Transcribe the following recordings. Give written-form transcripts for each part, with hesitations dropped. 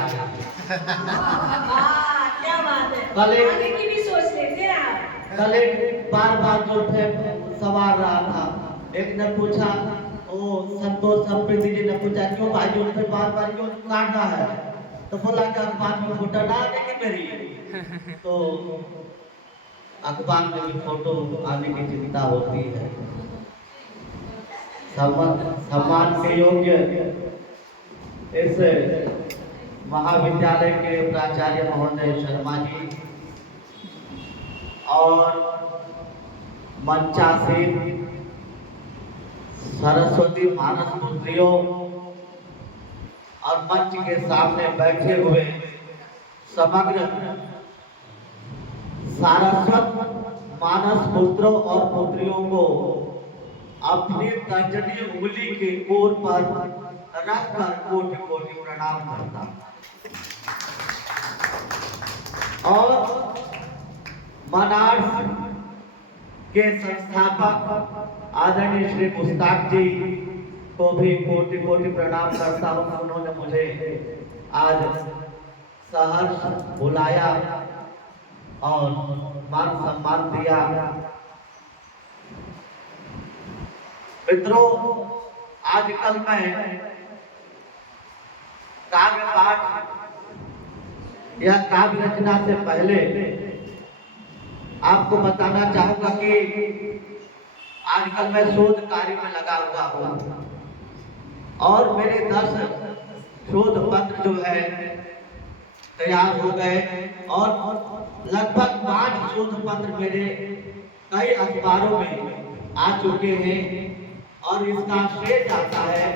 है। क्या बात है, कल आगे की भी सोच लेते हैं आप। कल एक बार जो थे सवार रहा था, एक ने पूछा, ओ संतोष सप्रेती जी ने पूछा, क्यों भाई उन पे बार क्यों काटना है? तो बोला कि अखबार में फोटो ना आने की मेरी, तो अखबार में भी फोटो आने की चिंता होती है। सम्मान के योग्य इस महाविद्यालय के प्राचार्य महोदय शर्मा जी और मंचासीन सरस्वती मानस पुत्रियों और मंच के सामने बैठे हुए समग्र सारस्वत मानस पुत्रों और पुत्रियों को अपनी तर्जनी उंगली के कोर पर रखकर कोटि कोटि प्रणाम करता और मनार्स के संस्थापक आदरणीय श्री मुस्ताक जी को भी कोटि कोटि प्रणाम करता हूँ। उन्होंने मुझे आज सहर्ष बुलाया और मान सम्मान दिया। मित्रों, आजकल मैं काव्य पाठ या काव्य रचना से पहले आपको बताना चाहूंगा कि आजकल मैं शोध कार्य में लगा हुआ हूँ और मेरे 10 शोध पत्र जो है तैयार हो गए और लगभग 5 शोध पत्र मेरे कई अखबारों में आ चुके हैं और इसका श्रेय जाता है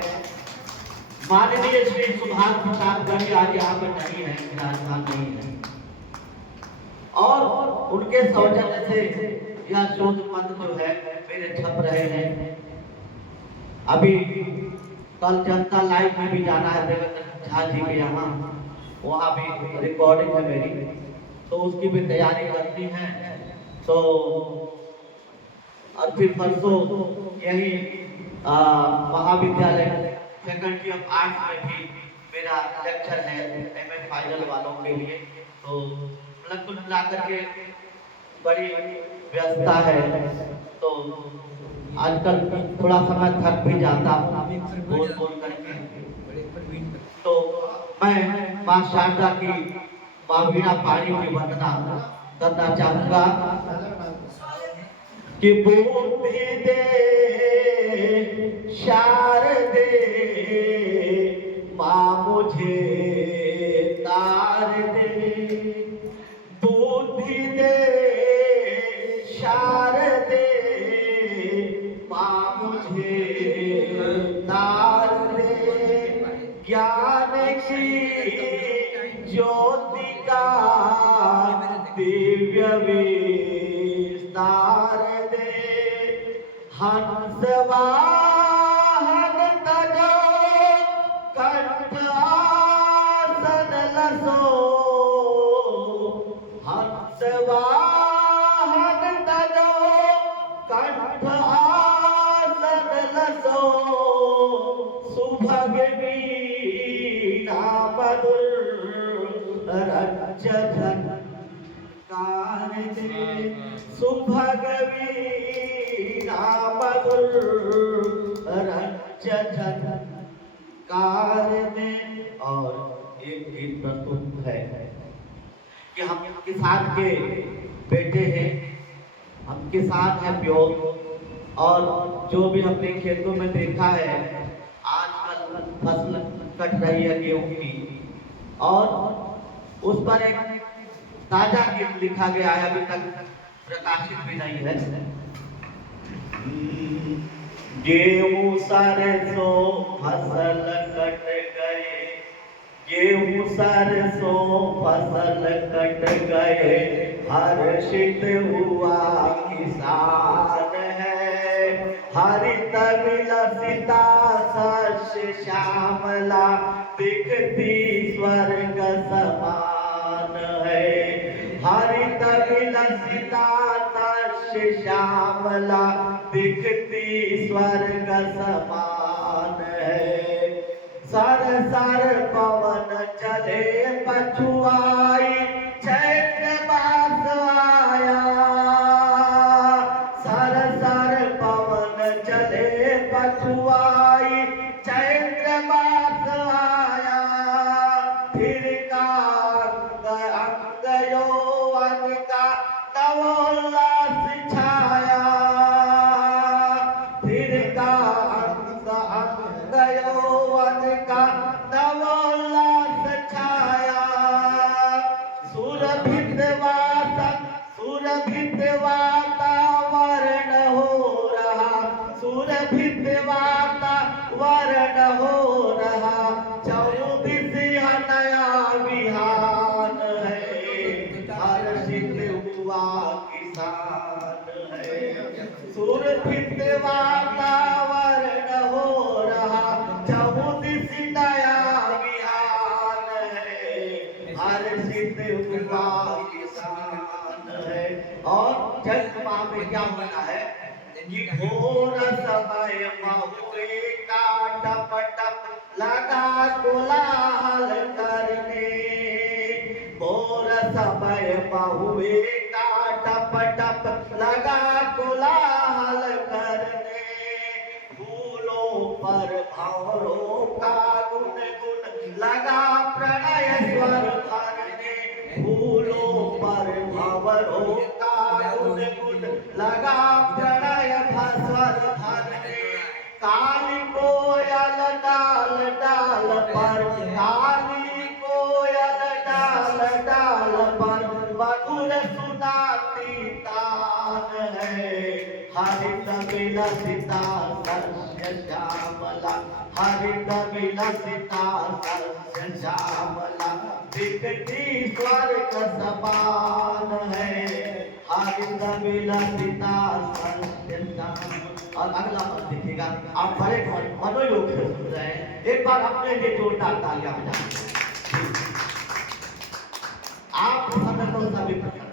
माननीय श्री सुभाष प्रसाद गढ़ी आज यहाँ पर नहीं है, विराजमान नहीं है और उनके सौजन्य से यह शोध पत्र जो है मेरे छप रहे हैं। अभी कल जनता लाइव में भी जाना है देवेंद्र झा जी के यहाँ, वहाँ भी रिकॉर्डिंग है मेरी, तो उसकी भी तैयारी करनी है। तो और फिर परसों यही महाविद्यालय फैकल्टी ऑफ आर्ट्स में भी मेरा लेक्चर है एमए फाइनल वालों के लिए। तो कुल मिलाकर के बड़ी व्यस्तता है, तो आजकल थोड़ा समय थक भी जाता हूँ बोल करके। तो मैं माँ शारदा की माँ वीणा पाणी की वंदना करना चाहूँगा कि बुद्धि दे शारदे माँ मुझे तार दे, बुद्धि दे शारदे माँ मुझे तार दे, ज्ञान की ज्योति का दिव्य विस्तार दे, हंस वाहन तजो कंठ आसन लसो, हंस वाहन तजो कंठ आसन लसो, सुभग वीणा मधुर रज झनकार दे, सुभग वीणा मधुर रज झनकार दे। और एक गीत प्रस्तुत है कि हम किसान के बेटे हैं, हम किसान हैं प्योर, और जो भी हमने खेतों में देखा है आजकल फसल कट रही है गेहूं की, और उस पर एक ताजा गीत लिखा गया है, अभी तक प्रकाशित भी नहीं है। गेहूं सरसों फसल कट गए, गेहूं सरसों फसल कट गए, हर्षित हुआ किसान है, हरित विलसिता शस्य श्यामला दिखती स्वर्ग समान है, हरित विलसिता शस्य श्यामला दिखती स्वर्ग समान है, सर सर पवन चले चले पछुआई चैत्र मास आया सर सर पवन चले पछुआई चैत्र मास आया फिर का अंग यौवन का नवोल्लास छाया फिर का अंग यौवन का नवोल्लास छाया सुरभित वातावरण हो रहा सुरभित वातावरण हो रहा चौदिस नया विहान है हर्षित हुआ किसान है सुरभित वातावरण हो रहा चौदिस नया विहान है हर्षित हुआ किसान है। और चैत्र माह में क्या होता है कि घोर समय महुए का टप टप लगा कोलाहल करने घोर समय महुए का टप टप लगा कोलाहल करने फूलों पर भंवरों का गुनगुन लगा प्रणय स्वर भरने फूलों पर भंवरों का गुनगुन लगा प्रणय स्वर भरने काली कोयल डाल डाल पर काली कोयल डाल डाल पर मधुर सुनाती तान है हरित विलसिता सस्य श्यामला हरित विलसिता सस्य श्यामला दिखती स्वर्ग समान है हरित विलसिता सस्य श्यामला। और अगला पद देखिएगा आप बड़े मनोयोग से सुन रहे हैं एक बार अपने लिए जोरदार तालियां बजाएं आप समय तो सभी पसंद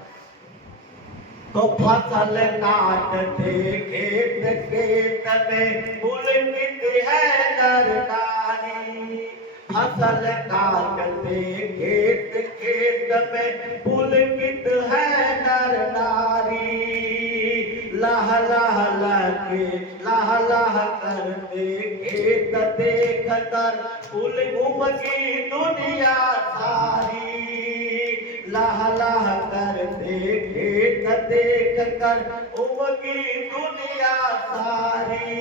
तो फसल काटते खेत खेत में पुलकित है नर नारी फसल काटते खेत खेत में पुलकित है नर नारी लह लह लह करते खेत देख कर फूल उमगी दुनिया सारी लह लह करते खेत देख कर उमगी दुनिया सारी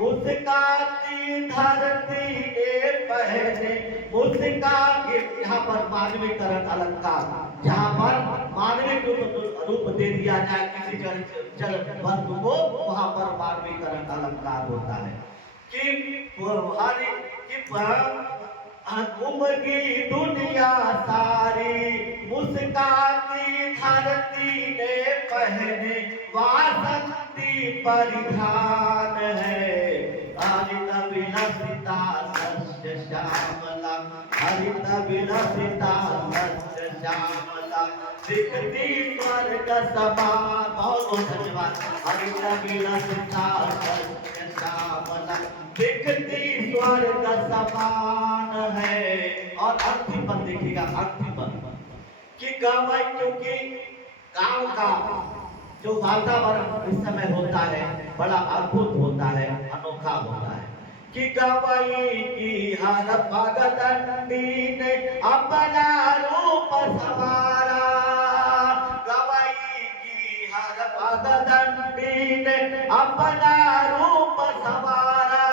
मुस्काती धरती ने पहने मुस्का यहाँ पर मानवीकरण अलंकार जहाँ पर मानविक रूप दे दिया जाए किसी जल वस्तु को वहाँ पर मानवीकरण अलंकार होता है कि उमगी दुनिया सारी मुस्काती धरती ने पहने वासंती परिधान है हरित विलसिता सस्य श्यामला हरित विलसिता सस्य श्यामला दिखती स्वर्ग समान बहुत धन्यवाद हरित विलसिता सस्य श्यामला दिखती स्वर्ग समान है। और अंतिम पद देखिएगा अंतिम पद कि गाँव क्योंकि गाँव का जो वातावरण इस समय होता है बड़ा अद्भुत होता है अनोखा होता है कि गवई की हर भगदंडी ने अपना रूप संवारा गवई की हर भगदंडी ने अपना रूप संवारा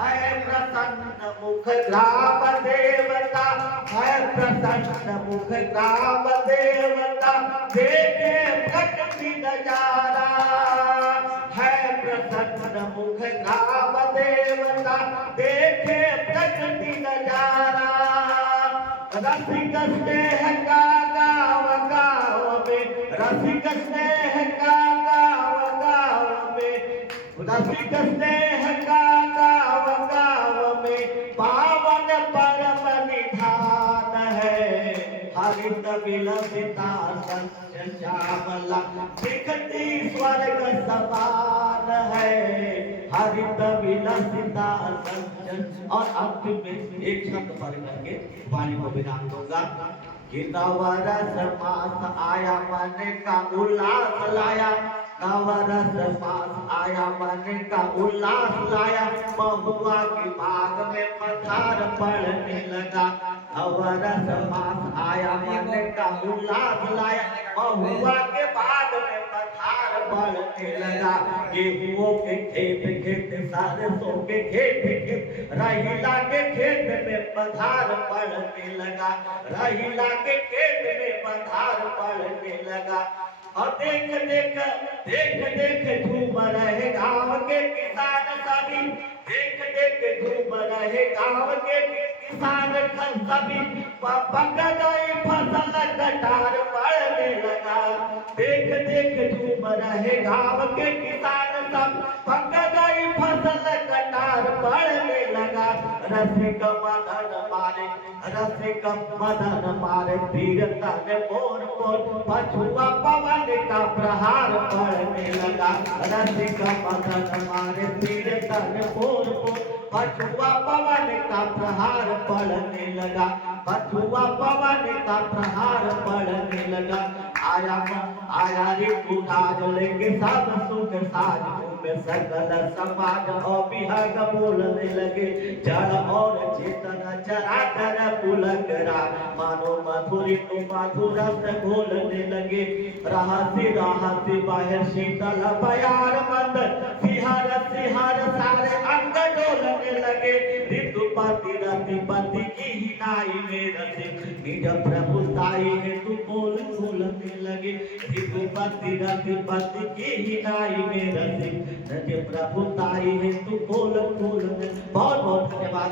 है प्रसन्न मुख ग्राम देवता है प्रसन्न मुख ग्राम देवता देखे प्रकृति नजारा है प्रसन्न मुख ग्राम देवता देखे प्रकृति नजारा रसिक स्नेह का गाँव गाँव में रसिक स्नेह का गाँव गाँव में रसिक स्नेह का गाँव गाँव में पावन परम निधान है हरित विलसिता सस्य श्यामला दिखती स्वर्ग समान है हरित विलसिता संचन। और अंत में एक शब्द पढ़ करके वाणी को विराम दूंगा कि नवरस मास आया मन का उल्लास लाया, नवरस मास आया मन का उल्लास लाया, महुआ के बाग में पठार पड़ने लगा। नवरस मास आया मन का उल्लास लाया, महुआ के बाग में पठार पड़ने लगा। गेहूं के खेत खेत सरसों के खेत खेत, रहीला के खेत में पठार पड़ने लगा, रहीला के खेत में पठार पड़ने लगा। और देख देख देख देख झूम रहे गांव के किसान सभी, देख देख झूम रहे गांव के किसान सभी, पक गई फसल कटार पड़ने लगा। देख देख झूम रहे गांव के किसान सब, पक गई फसल कटार पड़ने लगा। रसिक मदन मारे, रसिक मदन मारे, तीरता ने बोर बोर, पछुआ पवन का प्रहार पड़ने लगा। रसिक मदन मारे, तीरता ने बोर बोर, पछुआ पवन का प्रहार पड़ने लगा, पछुआ पवन का प्रहार पड़ने लगा। आया ऋतु राज लेके सब सुख साज, में सकल समाज और विहग बोलने लगे। जड़ और चेतन चरा कर पुलक राग, मानो मधुरी तो मधुर से बोलने लगे। रहसी रहसी बाहर शीतल बयार मंद, सिहर सिहर सारे अंग डोलने लगे। ऋतुपति रतिपति की हिनाई में रसे, निज प्रभुताई है तू बोल बोलने लगे। ऋतुपति रतिपति की हिनाई में रसे, निज प्रभुताई है तू बोल बोलने। बहुत बहुत धन्यवाद।